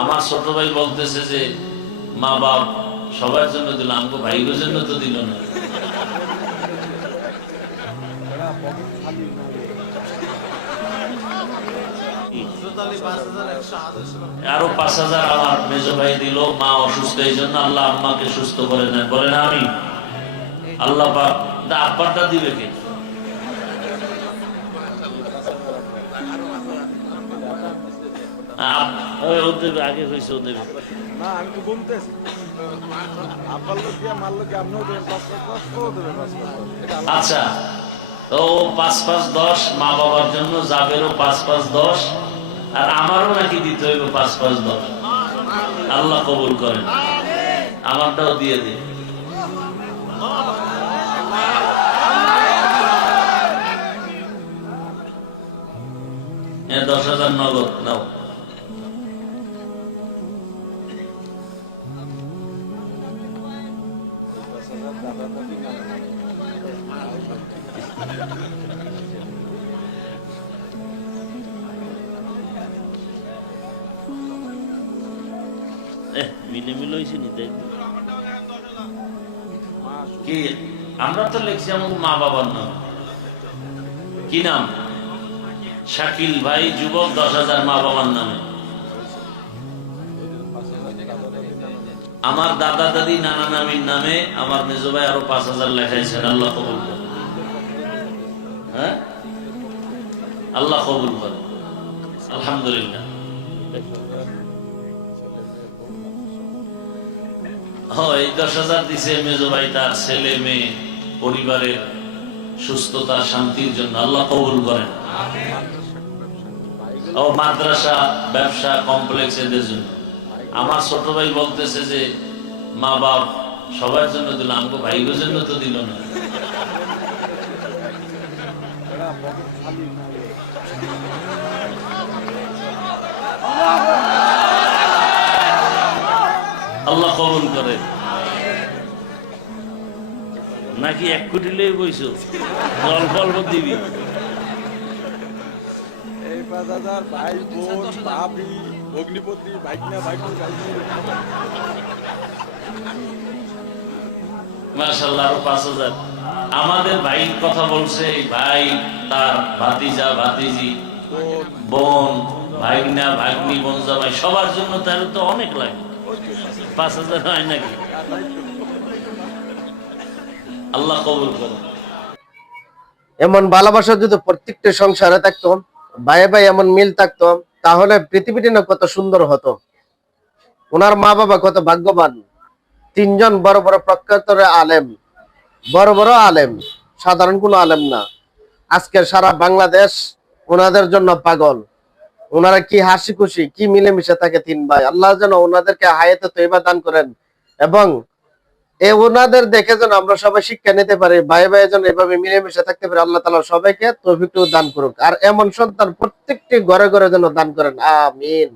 আমার ছোট ভাই বলতেছে যে মা বাপ সবার জন্য দিল, আমাকে ভাইগোর জন্য তো দিল না। আরো ৫,০০০ আমার মেজ ভাই দিল, মা অসুস্থ, এই জন্য আল্লাহ আম্মাকে সুস্থ করে নেন, বলেন আমি। আল্লাহ পাক আব্বারটা দিবে কে? আগে হয়েছে ও দেবে না, আমি তো বলতেছি আব্বার লোক দিয়ে মার লোক আপনিও দেবেন ৫-৫ ও দেবে ৫-৫। আচ্ছা, তো ৫-৫-১০ মা বাবার জন্য যাবেরও ৫-৫-১০, আর আমারও নাকি দিতে হইব ৫-৫-১০। আল্লাহ কবুল করেন, আমারটাও দিয়ে দিন। ১০,০০০ নগদ নাও। কি আমরা তো লিখছি আমার মা বাবার নাম। কি নাম? শাকিল ভাই যুবক ১০,০০০ মা বাবার নামে। আমার দাদা দাদি নানা নামির নামে আমার মেজো ভাই আরো ৫,০০০ লেখাইছেন। আল্লাহ কবুল করে। হ্যাঁ, আল্লাহ কবুল করে, আলহামদুলিল্লাহ। এই ১০,০০০ দিছে মেজো ভাই তার ছেলে মেয়ে পরিবারের সুস্থতা শান্তির জন্য। আল্লাহ কবুল করেন। ও মাদ্রাসা ব্যবসা কমপ্লেক্স এদের জন্য। আমার ছোট ভাই বলতেছে যে মা বাপ সবার জন্য দিল, আমাকে ভাইগোর জন্য তো দিল না। আল্লাহ কবুল করে। নাকি ১ কোটি লয়ে বইছো, অল্প অল্প দিবি। এই ৫,০০০ ভাই বোন ভাবি অগ্নিপতি ভাইকনা ভাইকন মাশাআল্লাহ, আরো ৫,০০০। আমাদের ভাই কথা বলছে, ভাই তার ভাতিজা ভাতিজি বোন ভাইগনা ভাগ্নি বোনজা ভাই সবার জন্য, তার তো অনেক লাগে। ৫,০০০ হয় নাকি? আল্লাহ কবুল করে। এমন ভালোবাসা যদি প্রত্যেকটা সংসারে থাকতো, ভাই ভাই এমন মিল থাকতো, তাহলে পৃথিবীটি না কত সুন্দর হতো। ওনার মা বাবা কত ভাগ্যবান। ৩ জন বড় বড় প্রখ্যাত আলেম, বড় বড় আলেম, সাধারণ কোনো আলেম না। আজকে সারা বাংলাদেশ ওনাদের জন্য পাগল। ওনারা কি হাসি খুশি, কি মিলেমিশে থাকে ৩ ভাই। আল্লাহ যেন ওনাদেরকে হায়াতে তৈবা দান করেন, এবং ওনাদের দেখে যেন আমরা সবাই শিক্ষা নিতে পারি, ভাই ভাই যেন এভাবে মিলেমিশে থাকতে পারি। আল্লাহ তাআলা সবাইকে তৌফিক দান করুক, আর এমন সন্তান প্রত্যেকটি ঘরে ঘরে যেন দান করেন। আমিন।